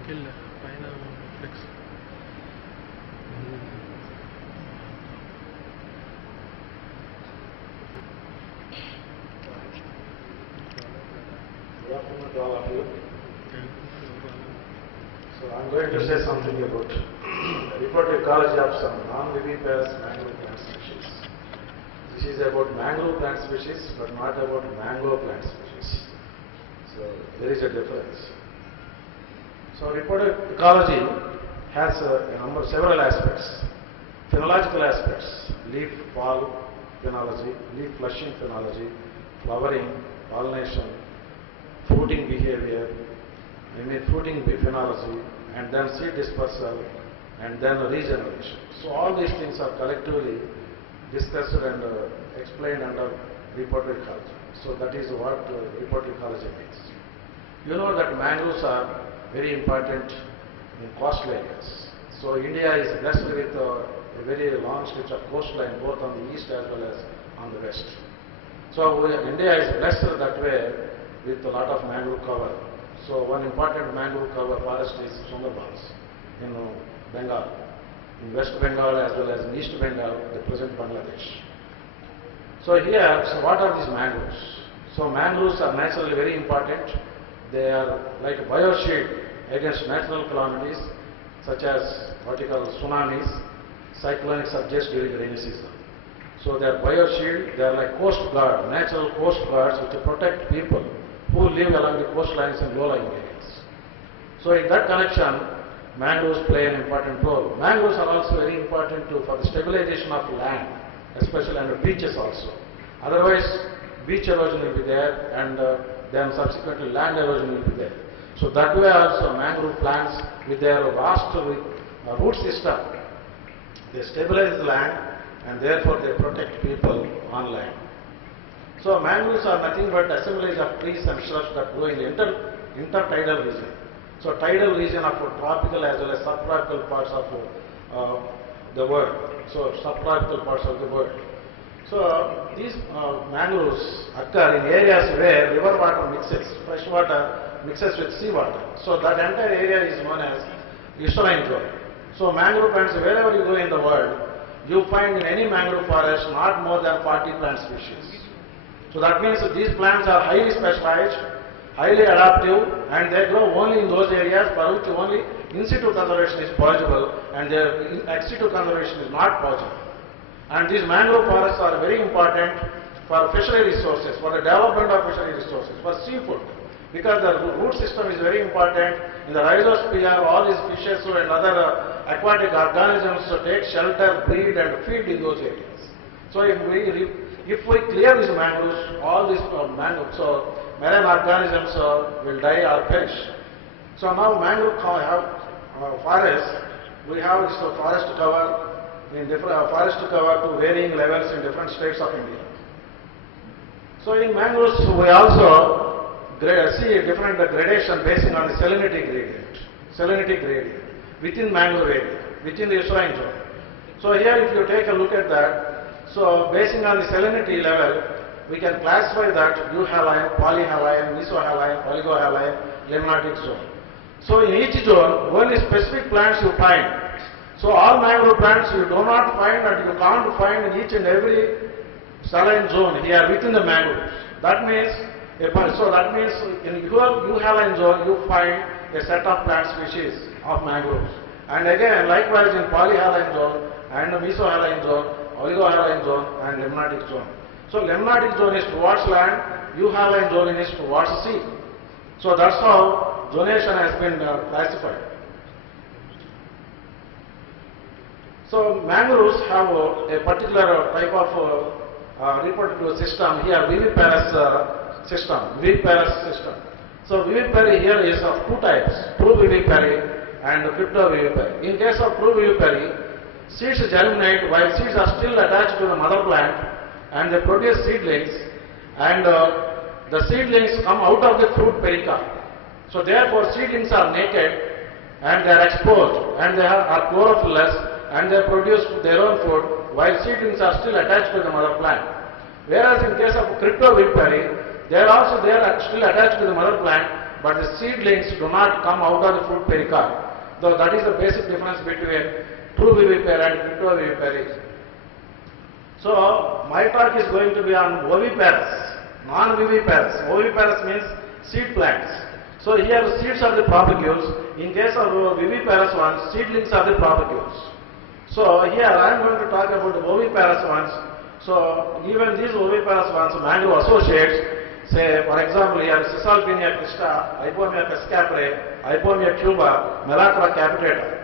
Nikhil, pine flex. Good afternoon to all of you. So I'm going to say something about reproductive ecology of some non-viviparous mangrove plant species. This is about mangrove plant species, but not about mango plant species. So there is a difference. So reproductive ecology has several aspects. Phenological aspects: leaf fall phenology, leaf flushing phenology, flowering, pollination, fruiting behavior, fruiting phenology, and then seed dispersal, and then regeneration. So all these things are collectively discussed and explained under reproductive ecology. So that is what reproductive ecology means. You know that mangroves are very important in coastal areas. So India is blessed with a very long stretch of coastline both on the east as well as on the west. So India is blessed that way with a lot of mangrove cover. So one important mangrove cover forest is Sundarbans in Bengal, in West Bengal as well as in East Bengal, the present Bangladesh. So here, what are these mangroves? So mangroves are naturally very important. They are like a bioshield against natural calamities such as what you call tsunamis, cyclonic surges during rainy season. So they are bioshield, they are like coast guard, natural coast guards which protect people who live along the coastlines and low-lying areas. So in that connection, mangroves play an important role. Mangroves are also very important for the stabilization of land, especially under beaches also. Otherwise, beach erosion will be there, and then subsequently land erosion will be there. So that way also mangrove plants with their vast root system, they stabilize the land and therefore they protect people on land. So mangroves are nothing but assemblage of trees and shrubs that grow in the intertidal region. So tidal region of tropical as well as subtropical parts of the world. So subtropical parts of the world. So these mangroves occur in areas where river water mixes, fresh water mixes with seawater. So that entire area is known as estuarine zone. So mangrove plants, wherever you go in the world, you find in any mangrove forest not more than 40 plant species. So that means that these plants are highly specialized, highly adaptive, and they grow only in those areas for which only in situ conservation is possible and their ex situ conservation is not possible. And these mangrove forests are very important for fishery resources, for the development of fishery resources, for seafood, because the root system is very important in the rhizosphere. All these fishes and other aquatic organisms take shelter, breed and feed in those areas. So if we clear these mangroves, all these mangroves, so marine organisms will die or perish. So now mangrove forests, we have this forest cover in different forest cover to varying levels in different states of India. So in mangroves we also see a different gradation based on the salinity gradient within mangrove area, within the estuarine zone. So here if you take a look at that, so based on the salinity level, we can classify that euhaline, polyhaline, mesohaline, oligohaline, limnatic zone. So in each zone, only specific plants you find. So all mangrove plants you do not find and you can't find in each and every saline zone here within the mangroves. That means in euhaline zone you find a set of plant species of mangroves. And again, likewise in polyhaline zone and mesohaline zone, oligohaline zone and limnatic zone. So limnatic zone is towards land, euhaline zone is towards sea. So that's how zonation has been classified. So mangroves have a particular type of reproductive system here, viviparous system. So vivipary here is of two types, pruvivipary and cryptovivipary. In case of pruvivipary, seeds germinate while seeds are still attached to the mother plant and they produce seedlings, and the seedlings come out of the fruit pericarp. So therefore seedlings are naked and they are exposed and they are chlorophyllous and they produce their own food while seedlings are still attached to the mother plant. Whereas in case of cryptovivipary, they are still attached to the mother plant but the seedlings do not come out of the fruit pericarp. Though that is the basic difference between true vivipare and cryptovivipare. So my talk is going to be on oviparous, non-viviparous. Oviparous means seed plants. So here seeds are the propagules. In case of viviparous ones, seedlings are the propagules. So here I am going to talk about the oviparous ones. So even these oviparous ones, mangrove associates, say for example here Cisalpinia crista, Ipomea pescapre, Ipomea tuba, Melacra capitata.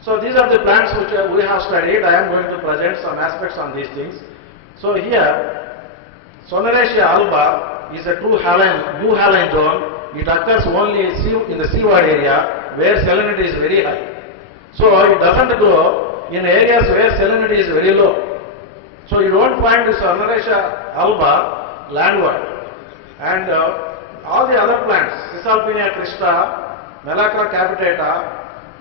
So these are the plants which we have studied. I am going to present some aspects on these things. So here Soneraceae alba is a true euhaline zone. It occurs only in the seaward area where salinity is very high. So it doesn't grow in areas where salinity is very low. So you don't find this Soneraceae alba landward. And all the other plants, Cisalpinia crista, Melacra capitata,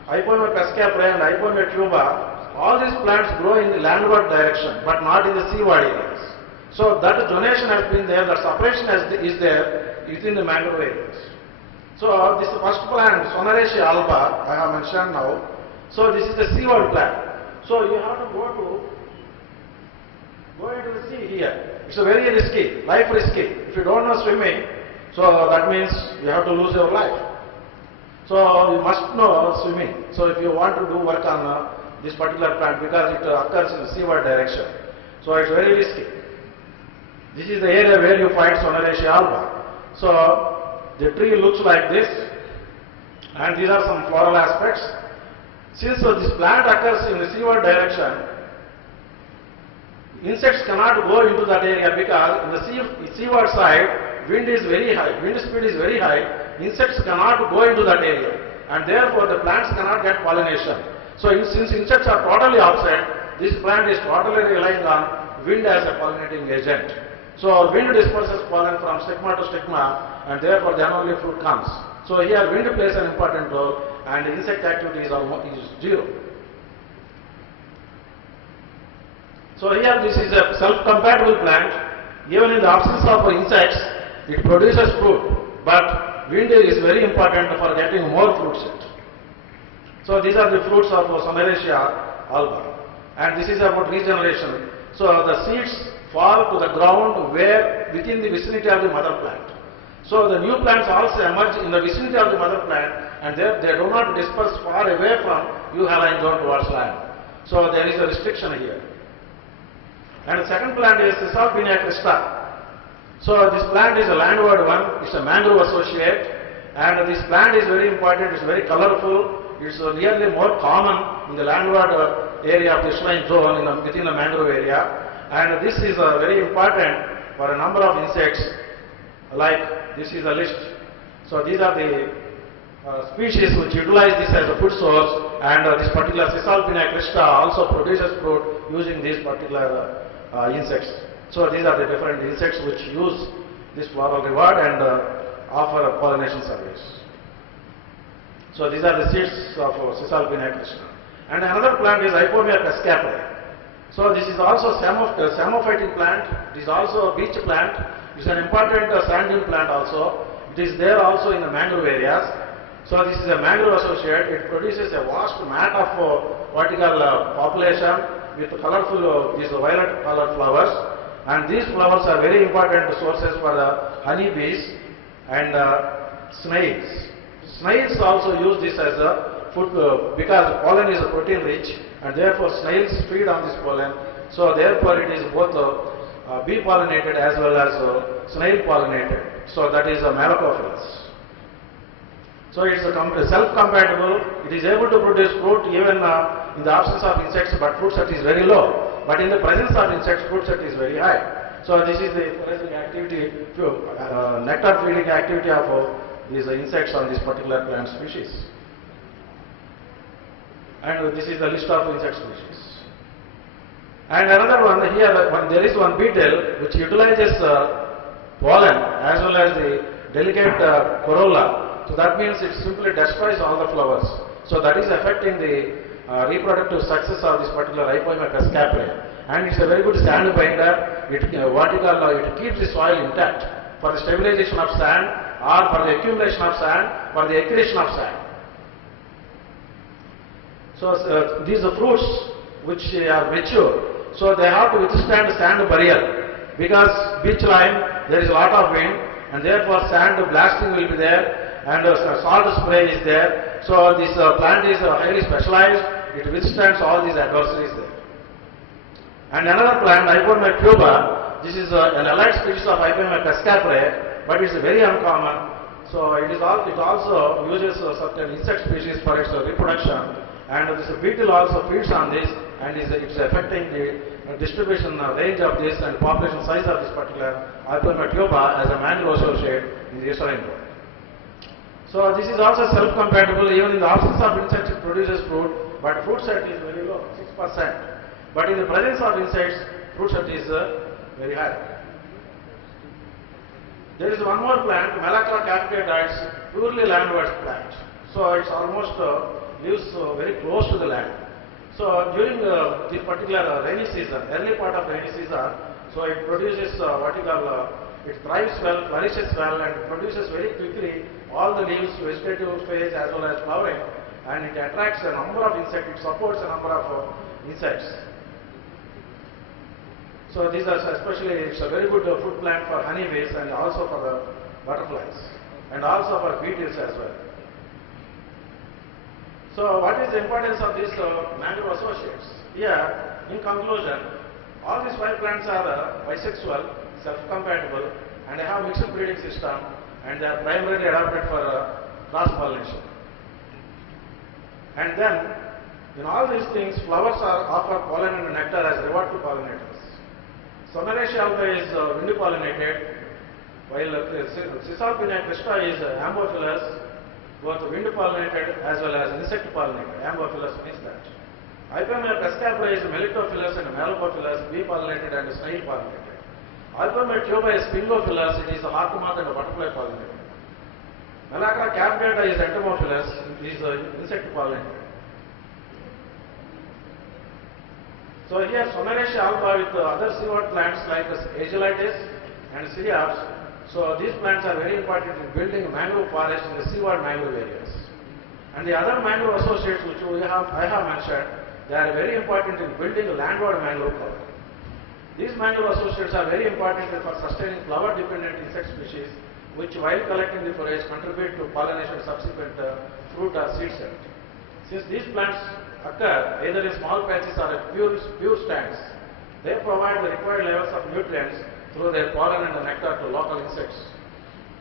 Ipomea pescapre and Ipomea tuba, all these plants grow in the landward direction but not in the seaward areas. So that zonation has been there, that separation is there within the mangrove areas. So this is the first plant, Soneraceae alba, I have mentioned now. So this is the seaward plant. So you have to go into the sea here. It's a very risky, life risky. If you don't know swimming, so that means you have to lose your life. So you must know swimming. So if you want to do work on this particular plant, because it occurs in the seaward direction, so it's very risky. This is the area where you find Soneraceae alba. So the tree looks like this, and these are some floral aspects. Since this plant occurs in the seaward direction, insects cannot go into that area because in the seaward side, wind is very high, wind speed is very high, insects cannot go into that area, and therefore the plants cannot get pollination. So since insects are totally absent, this plant is totally relying on wind as a pollinating agent. So wind disperses pollen from stigma to stigma, and therefore then only fruit comes. So here wind plays an important role, and insect activity is zero. So here this is a self-compatible plant. Even in the absence of insects, it produces fruit, but wind is very important for getting more fruit set. So these are the fruits of Soneraceae alba, and this is about regeneration. So the seeds fall to the ground where within the vicinity of the mother plant. So the new plants also emerge in the vicinity of the mother plant, and they do not disperse far away from euhaline zone towards land. So there is a restriction here. And the second plant is Cisalpinia crista. So this plant is a landward one, it's a mangrove associate, and this plant is very important, it's very colorful, it's nearly more common in the landward area of the euhaline zone within the mangrove area. And this is very important for a number of insects, like this is a list. So these are the species which utilize this as a food source, and this particular Cisalpinia crista also produces fruit using these particular insects. So these are the different insects which use this floral reward and offer a pollination service. So these are the seeds of Cisalpinia crista. And another plant is Ipomea pescapre. So this is also a samophytic plant. It is also a beach plant. It is an important sand dune plant also. It is there also in the mangrove areas. So this is a mangrove associate. It produces a vast mat of vertical population with colorful, these violet colored flowers. And these flowers are very important sources for the honeybees and snails. Snails also use this as a food because pollen is protein rich, and therefore snails feed on this pollen. So therefore it is both bee pollinated as well as snail pollinated. So that is a Malacophilus. So it is self-compatible. It is able to produce fruit even in the absence of insects, but fruit set is very low. But in the presence of insects, fruit set is very high. So this is the foraging activity, nectar feeding activity of these insects on this particular plant species. And this is the list of insect species. And another one here, there is one beetle which utilizes pollen as well as the delicate corolla. So that means it simply destroys all the flowers. So that is affecting the reproductive success of this particular Ipomea pescapre. And it's a very good sand binder. It keeps the soil intact. For the stabilization of sand, or for the accumulation of sand, for the accretion of sand. So these are fruits which are mature, so they have to withstand sand burial, because beach line there is a lot of wind, and therefore sand blasting will be there, and salt spray is there. So this plant is highly specialized, it withstands all these adversities there. And another plant, Hypormia tuba, this is an allied species of Hypormia pescaprae, but it's very uncommon. So it also uses certain insect species for its reproduction, and this beetle also feeds on this, and it's affecting the distribution range of this and population size of this particular Hypormia tuba as a mangrove associate in the eastern Indo. So this is also self-compatible. Even in the absence of insects it produces fruit, but fruit set is very low, 6%. But in the presence of insects, fruit set is very high. There is one more plant, Malacca capitata, it's purely landwards plant. So it's almost lives very close to the land. So during this particular rainy season, early part of rainy season, so it produces it thrives well, flourishes well, and produces very quickly all the leaves, vegetative phase as well as flowering, and it attracts a number of insects, it supports a number of insects. So these are especially, it's a very good food plant for honeybees and also for the butterflies, and also for beetles as well. So what is the importance of these mangrove associates? Here, in conclusion, all these 5 plants are bisexual, self-compatible, and they have mixed breeding system, and they are primarily adapted for cross-pollination. And then, in all these things, flowers are offer pollen and nectar as reward to pollinators. Someraceae alba is windy pollinated, while Cisalpina crispta is amorphous, both wind pollinated as well as insect pollinated. Amorphous means that. Hypormia pescaprae is melitophilous and malopophilous, bee pollinated and snail pollinated. Hypormia tuba is spingophilous, it is a hawk moth and a butterfly pollinated. Malacca capitata is entomophilous, it is insect pollinated. So here Someraceae alba with other seaward plants like Agelaitis and Cereops. So these plants are very important in building mangrove forest in the seaward mangrove areas. And the other mangrove associates which I have mentioned, they are very important in building landward mangrove cover. These mangrove associates are very important for sustaining flower-dependent insect species, which while collecting the forage contribute to pollination of subsequent fruit or seed set. Since these plants occur either in small patches or in pure stands, they provide the required levels of nutrients through their pollen and the nectar to local insects.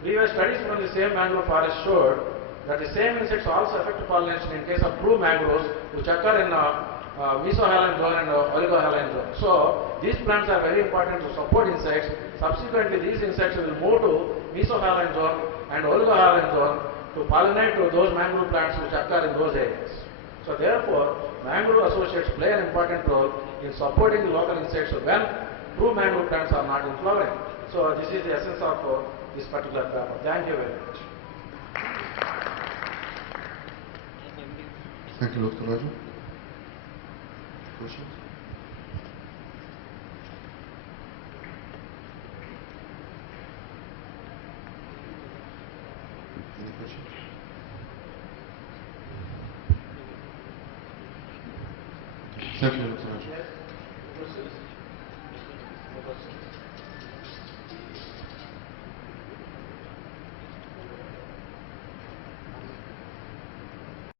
Previous studies from the same mangrove forest showed that the same insects also affect pollination in case of true mangroves, which occur in mesohaline zone and oligohaline zone. So these plants are very important to support insects. Subsequently, these insects will move to mesohaline zone and oligohaline zone to pollinate to those mangrove plants which occur in those areas. So therefore, mangrove associates play an important role in supporting the local insects when true mangrove plants are not in flowering. So this is the essence of this particular paper. Thank you very much. Thank you, Dr. Raju. Questions? Any questions? Thank you, Dr. Raju.